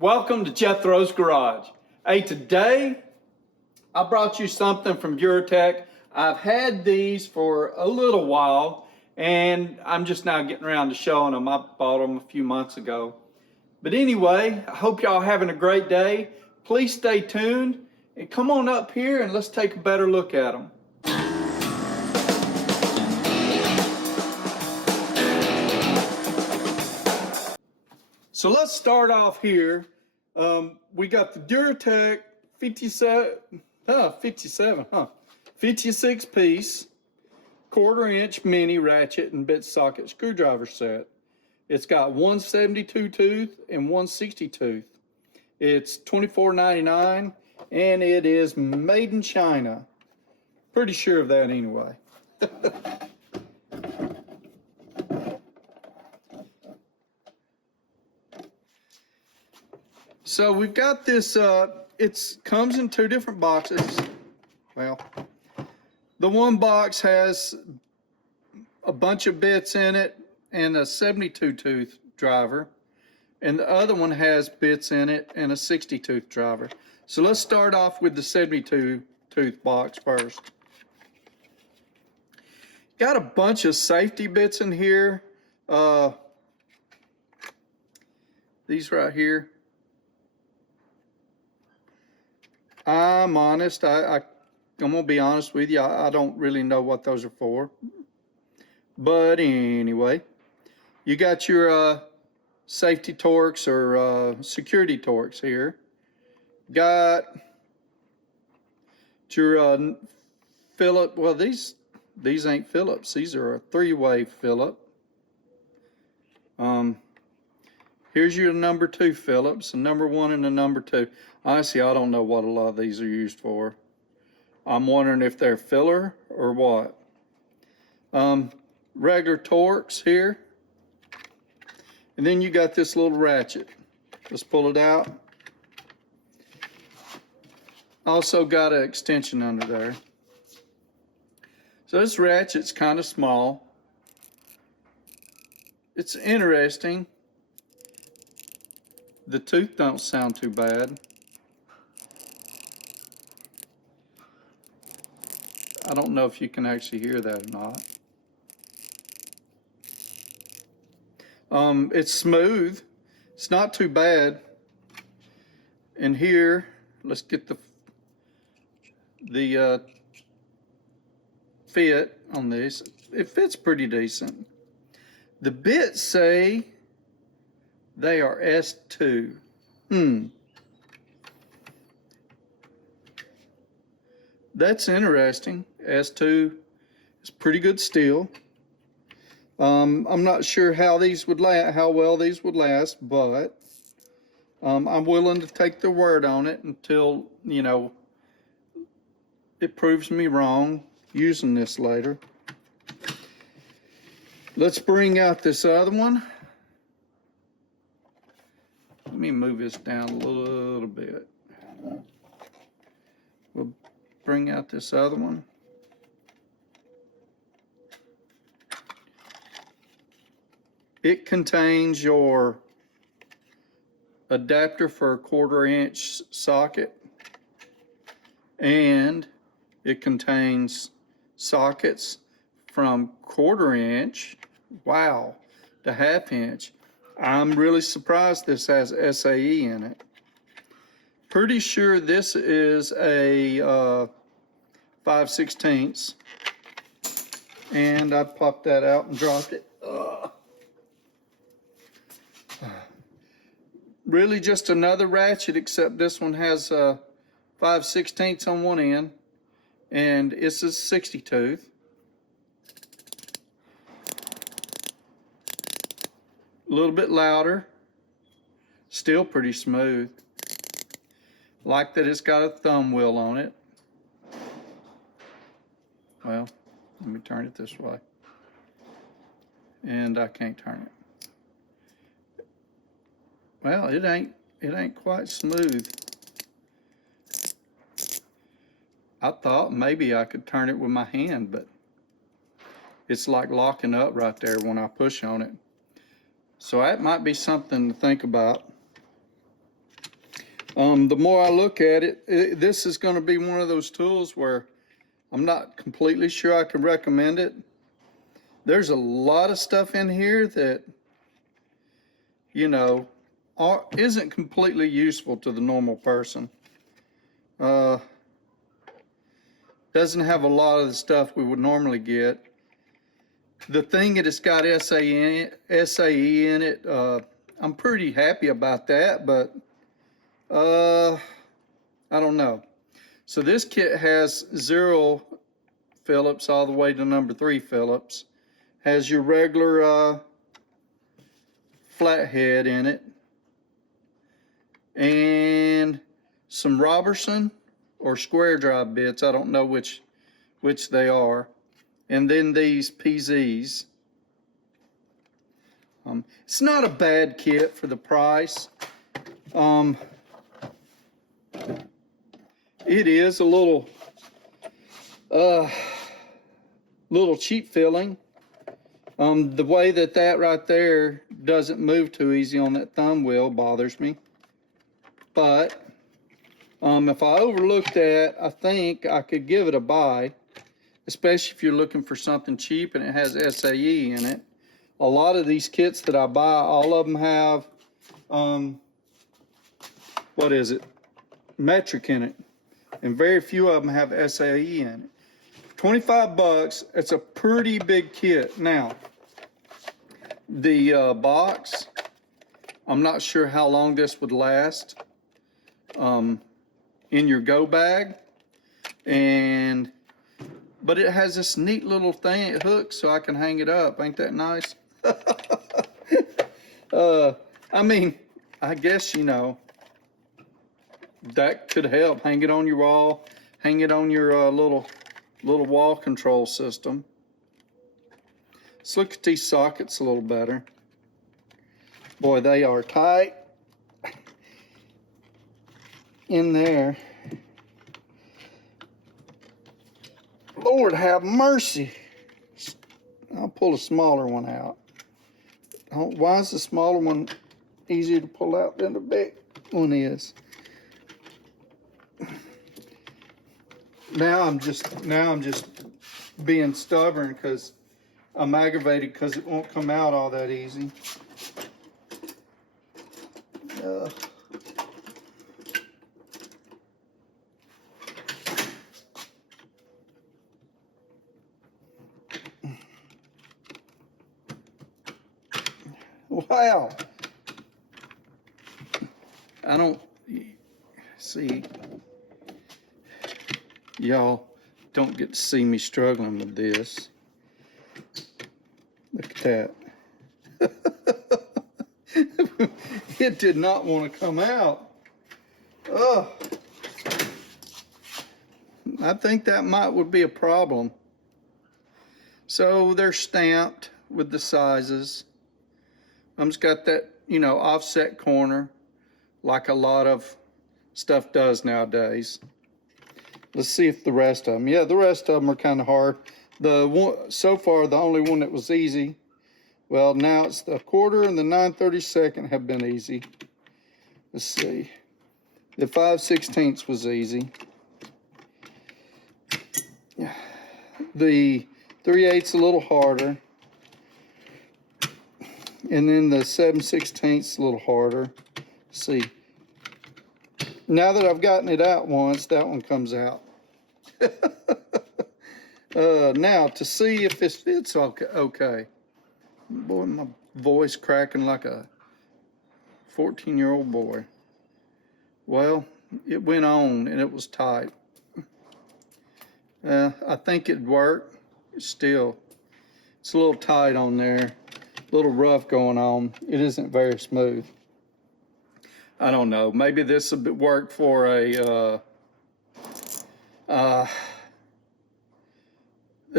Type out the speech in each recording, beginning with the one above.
Welcome to Jethro's Garage. Hey, today I brought you something from Duratech. I've had these for a little while and I'm just now getting around to showing them. I bought them a few months ago. But anyway, I hope y'all having a great day. Please stay tuned and come on up here and let's take a better look at them. So let's start off here. We got the Duratech 56 piece 1/4 inch mini ratchet and bit socket screwdriver set. It's got 172 tooth and 160 tooth. It's $24.99 and it is made in China. Pretty sure of that anyway. So we've got this, it comes in two different boxes. Well, the one box has a bunch of bits in it and a 72 tooth driver, and the other one has bits in it and a 60 tooth driver. So let's start off with the 72 tooth box first. Got a bunch of safety bits in here. These right here. I'm honest, I'm gonna be honest with you, I don't really know what those are for. But anyway, you got your safety Torx or security Torx here. Got your Phillip, well these ain't Phillips, these are a 3-way Phillip. Here's your number 2 Phillips, a number 1 and a number 2. Honestly, I don't know what a lot of these are used for. I'm wondering if they're filler or what. Regular Torx here. And then you got this little ratchet. Let's pull it out. Also got an extension under there. So this ratchet's kind of small. It's interesting. The tooth don't sound too bad. I don't know if you can actually hear that or not. It's smooth. It's not too bad. And here, let's get the fit on this. It fits pretty decent. The bits say they are S2. That's interesting. S2 is pretty good steel. I'm not sure how well these would last, but I'm willing to take their word on it until, you know, it proves me wrong using this later. Let's bring out this other one. Let me move this down a little bit. We'll bring out this other one. It contains your adapter for a 1/4 inch socket, and it contains sockets from 1/4 inch, wow, to 1/2 inch. I'm really surprised this has SAE in it. Pretty sure this is a 5/16, and I popped that out and dropped it. Really just another ratchet, except this one has 5/16 on one end, and it's a 60 tooth. A little bit louder, still pretty smooth. Like that it's got a thumb wheel on it. Well, let me turn it this way. And I can't turn it. Well, it ain't quite smooth. I thought maybe I could turn it with my hand, but it's like locking up right there when I push on it. So that might be something to think about. The more I look at it, this is going to be one of those tools where I'm not completely sure I can recommend it. There's a lot of stuff in here that, you know, isn't completely useful to the normal person. Doesn't have a lot of the stuff we would normally get. The thing that it's got SAE in it, I'm pretty happy about that, but I don't know. So this kit has 0 Phillips all the way to number 3 Phillips. Has your regular flathead in it, and some Robertson or square drive bits. I don't know which they are. And then these PZs. It's not a bad kit for the price. It is a little cheap filling. The way that right there doesn't move too easy on that thumb wheel bothers me. But if I overlooked that, I think I could give it a buy, especially if you're looking for something cheap and it has SAE in it. A lot of these kits that I buy, all of them have, metric in it. And very few of them have SAE in it. 25 bucks, it's a pretty big kit. Now, the box, I'm not sure how long this would last in your go bag. But it has this neat little thing, hook, so I can hang it up. Ain't that nice? I mean, I guess, you know, that could help. Hang it on your wall, hang it on your little wall control system. Let's look at these sockets a little better. Boy, they are tight in there. Lord have mercy. I'll pull a smaller one out. Why is the smaller one easier to pull out than the big one is? Now I'm just being stubborn because I'm aggravated because it won't come out all that easy. Wow. I don't see. Y'all don't get to see me struggling with this. Look at that. It did not want to come out. Oh, I think that would be a problem. So they're stamped with the sizes. It's got that, you know, offset corner like a lot of stuff does nowadays. Let's see if the rest of them. Yeah, the rest of them are kind of hard. So far, the only one that was easy. Well, now it's the 1/4 and the 9/32 have been easy. Let's see. The 5/16 was easy. The 3/8 a little harder. And then the 7/16 a little harder. Let's see. Now that I've gotten it out once, that one comes out. Now to see if this fits okay. Boy, my voice cracking like a 14-year-old boy. Well, it went on and it was tight. I think it'd work. Still, it's a little tight on there. A little rough going on. It isn't very smooth. I don't know. Maybe this would work for a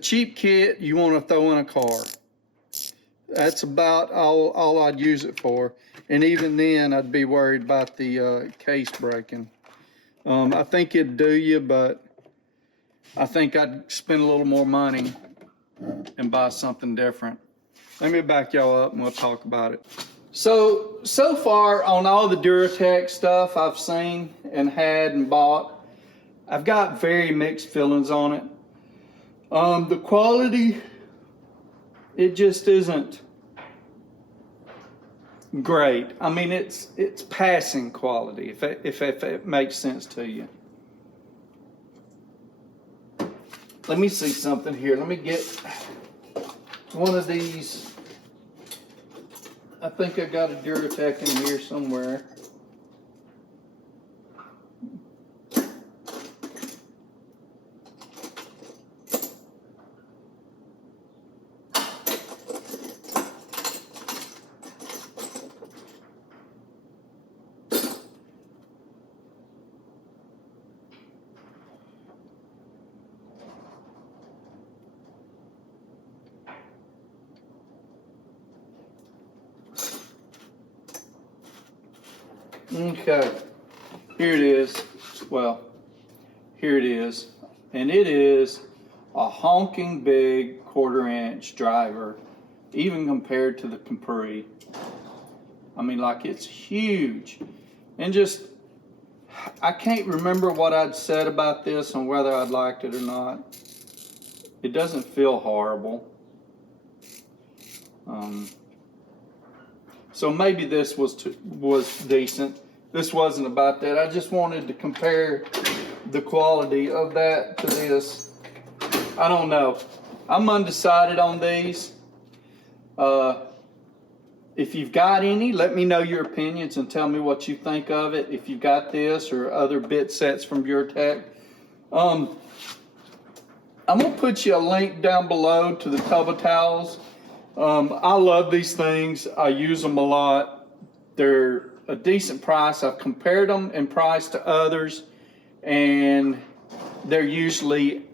cheap kit you want to throw in a car. That's about all I'd use it for. And even then, I'd be worried about the case breaking. I think it'd do you, but I think I'd spend a little more money and buy something different. Let me back y'all up and we'll talk about it. So far on all the Duratech stuff I've seen and had and bought, I've got very mixed feelings on it. The quality, it just isn't great. I mean, it's passing quality, if it makes sense to you. Let me see something here. Let me get one of these. I think I got a Duratech in here somewhere. Okay, here it is. Well, here it is. And it is a honking big 1/4 inch driver, even compared to the Capri. I mean, like, it's huge. And just, I can't remember what I'd said about this and whether I'd liked it or not. It doesn't feel horrible. So maybe this was decent. This wasn't about that. I just wanted to compare the quality of that to this. I don't know. I'm undecided on these. If you've got any, let me know your opinions and tell me what you think of it. If you've got this or other bit sets from Duratech. I'm gonna put you a link down below to the tubble towels. I love these things. I use them a lot. They're a decent price. I've compared them in price to others, and they're usually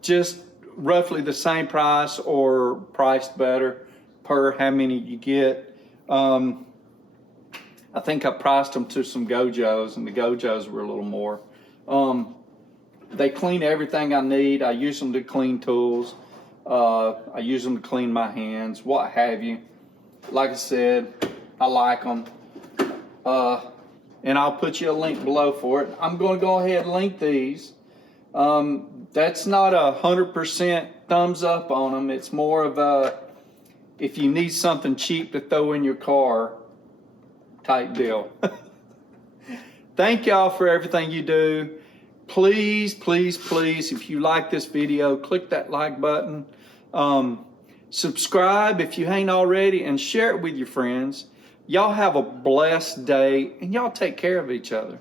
just roughly the same price or priced better per how many you get. I think I priced them to some Gojos, and the Gojos were a little more. They clean everything I need. I use them to clean tools. I use them to clean my hands, what have you. Like I said, I like them. And I'll put you a link below for it. I'm going to go ahead and link these. That's not 100% thumbs up on them. It's more of a, if you need something cheap to throw in your car type deal. Thank y'all for everything you do. Please, please, please, if you like this video, click that like button. Subscribe if you ain't already, and share it with your friends. Y'all have a blessed day, and y'all take care of each other.